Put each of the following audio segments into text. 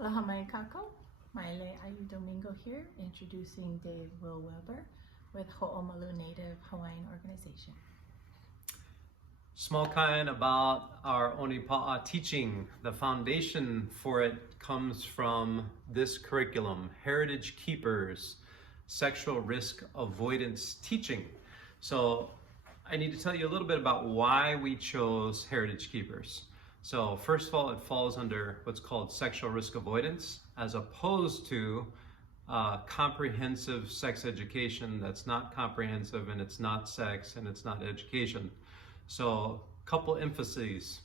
Aloha mai kako, Maile Ayu Domingo here, introducing Dave Will Weber with Ho'omalu Native Hawaiian Organization. Small kind about our ONIPA'A teaching. The foundation for it comes from this curriculum, Heritage Keepers, Sexual Risk Avoidance Teaching. So I need to tell you a little bit about why we chose Heritage Keepers. So first of all, it falls under what's called sexual risk avoidance, as opposed to comprehensive sex education that's not comprehensive, and it's not sex, and it's not education. So a couple emphases.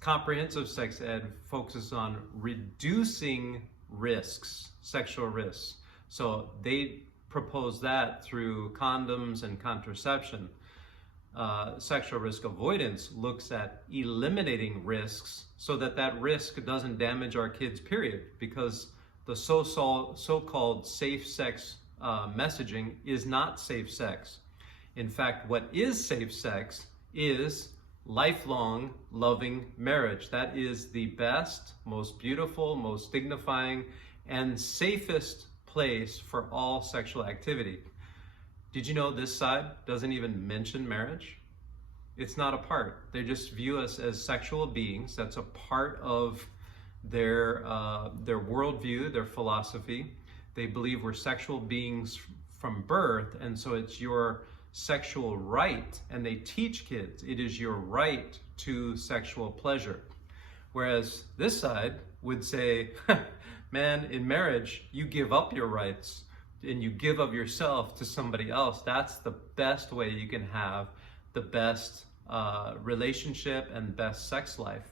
Comprehensive sex ed focuses on reducing risks, sexual risks. So they propose that through condoms and contraception. Sexual risk avoidance looks at eliminating risks so that that risk doesn't damage our kids, period, because the so-called safe sex messaging is not safe sex. In fact, what is safe sex is lifelong loving marriage. That is the best, most beautiful, most dignifying, and safest place for all sexual activity. Did you know this side doesn't even mention marriage? It's not a part. They just view us as sexual beings. That's a part of their worldview, their philosophy. They believe we're sexual beings from birth, and so it's your sexual right, and they teach kids it is your right to sexual pleasure. Whereas this side would say, man, in marriage, you give up your rights and you give of yourself to somebody else. That's the best way you can have the best relationship and best sex life.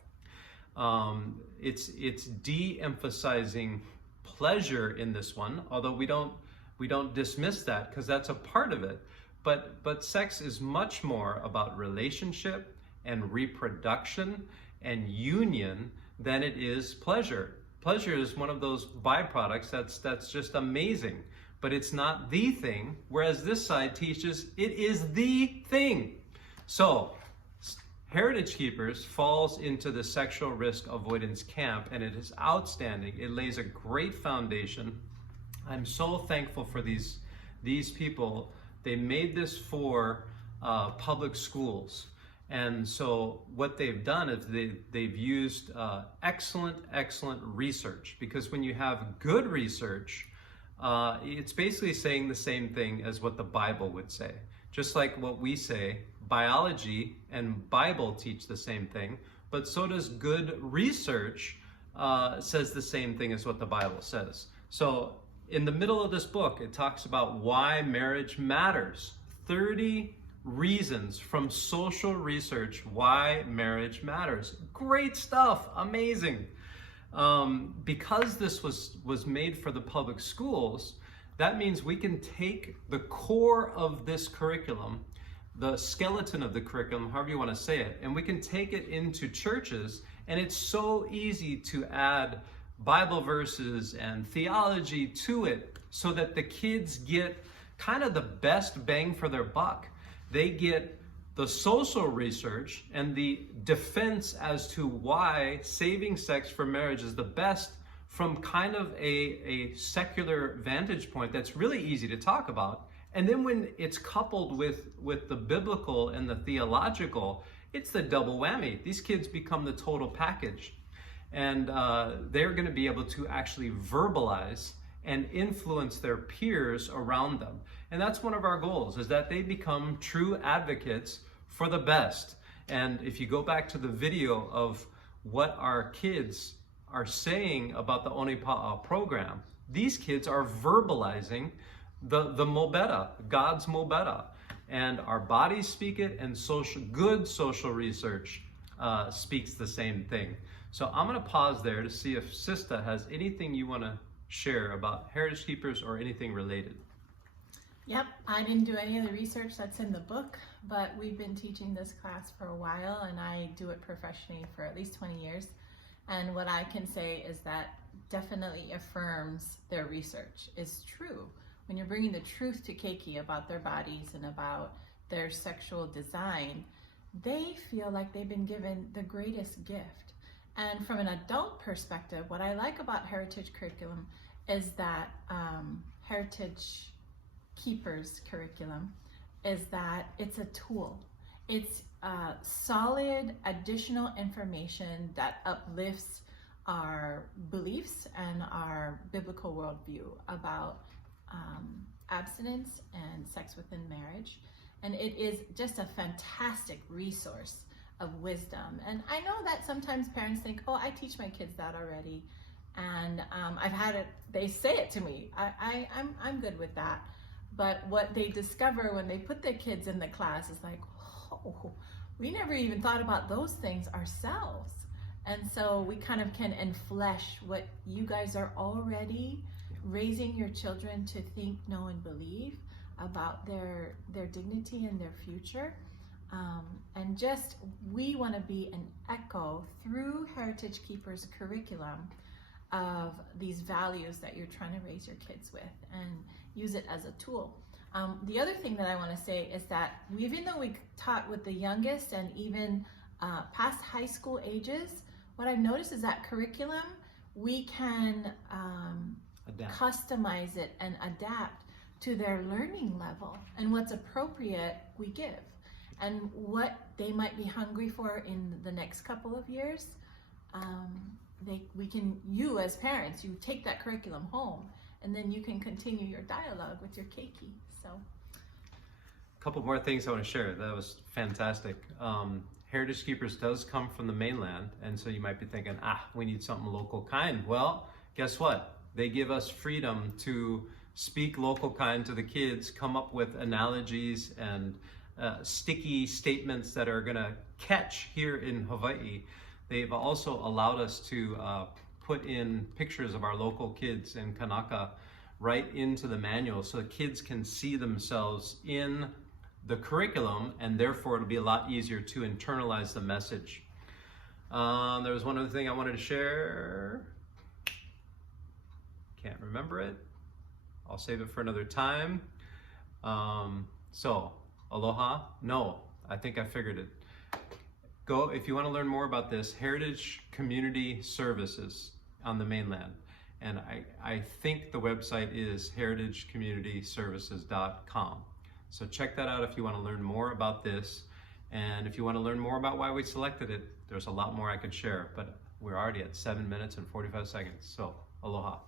It's de-emphasizing pleasure in this one, although we don't dismiss that, because that's a part of it. But sex is much more about relationship and reproduction and union than it is pleasure. Pleasure is one of those byproducts that's just amazing, but it's not the thing, whereas this side teaches it is the thing. So Heritage Keepers falls into the sexual risk avoidance camp, and it is outstanding. It lays a great foundation. I'm so thankful for these people. They made this for public schools. And so what they've done is they've used excellent research, because when you have good research, it's basically saying the same thing as what the Bible would say. Just like what we say, biology and Bible teach the same thing, but so does good research says the same thing as what the Bible says. So in the middle of this book, it talks about why marriage matters. 30 reasons from social research why marriage matters. Great stuff, amazing. Because this was made for the public schools, that means we can take the core of this curriculum, the skeleton of the curriculum, however you want to say it, and we can take it into churches, and it's so easy to add Bible verses and theology to it so that the kids get kind of the best bang for their buck. They get the social research and the defense as to why saving sex for marriage is the best from kind of a secular vantage point that's really easy to talk about. And then when it's coupled with the biblical and the theological, it's the double whammy. These kids become the total package. And they're going to be able to actually verbalize and influence their peers around them. And that's one of our goals, is that they become true advocates for the best. And if you go back to the video of what our kids are saying about the ONIPA'A program, these kids are verbalizing the Mobeta, God's Mobeta. And our bodies speak it, and good social research speaks the same thing. So I'm going to pause there to see if Sista has anything you want to share about Heritage Keepers or anything related. Yep, I didn't do any of the research that's in the book, but we've been teaching this class for a while, and I do it professionally for at least 20 years. And what I can say is that definitely affirms their research is true. When you're bringing the truth to Keiki about their bodies and about their sexual design, they feel like they've been given the greatest gift. And from an adult perspective, what I like about Heritage Curriculum is that Heritage Keepers Curriculum is that it's a tool. It's solid additional information that uplifts our beliefs and our biblical worldview about abstinence and sex within marriage. And it is just a fantastic resource of wisdom. And I know that sometimes parents think, oh, I teach my kids that already. And I've had it, they say it to me. I'm good with that. But what they discover when they put their kids in the class is like, oh, we never even thought about those things ourselves. And so we kind of can enflesh what you guys are already raising your children to think, know, and believe about their dignity and their future. And just, we want to be an echo through Heritage Keepers Curriculum of these values that you're trying to raise your kids with and use it as a tool. The other thing that I want to say is that even though we taught with the youngest and even past high school ages, what I've noticed is that curriculum, we can customize it and adapt to their learning level, and what's appropriate we give, and what they might be hungry for in the next couple of years. You as parents, you take that curriculum home, and then you can continue your dialogue with your keiki. So, a couple more things I want to share. That was fantastic. Heritage Keepers does come from the mainland, and so you might be thinking, we need something local kind. Well, guess what? They give us freedom to speak local kind to the kids, come up with analogies and sticky statements that are gonna catch here in Hawaii. They've also allowed us to put in pictures of our local kids in Kanaka right into the manual so the kids can see themselves in the curriculum, and therefore it'll be a lot easier to internalize the message. There was one other thing I wanted to share. Can't remember it. I'll save it for another time. So, aloha? No, I think I figured it. Go, if you want to learn more about this, Heritage Community Services on the mainland. And I think the website is heritagecommunityservices.com. So check that out if you want to learn more about this. And if you want to learn more about why we selected it, there's a lot more I could share, but we're already at 7 minutes and 45 seconds. So, aloha.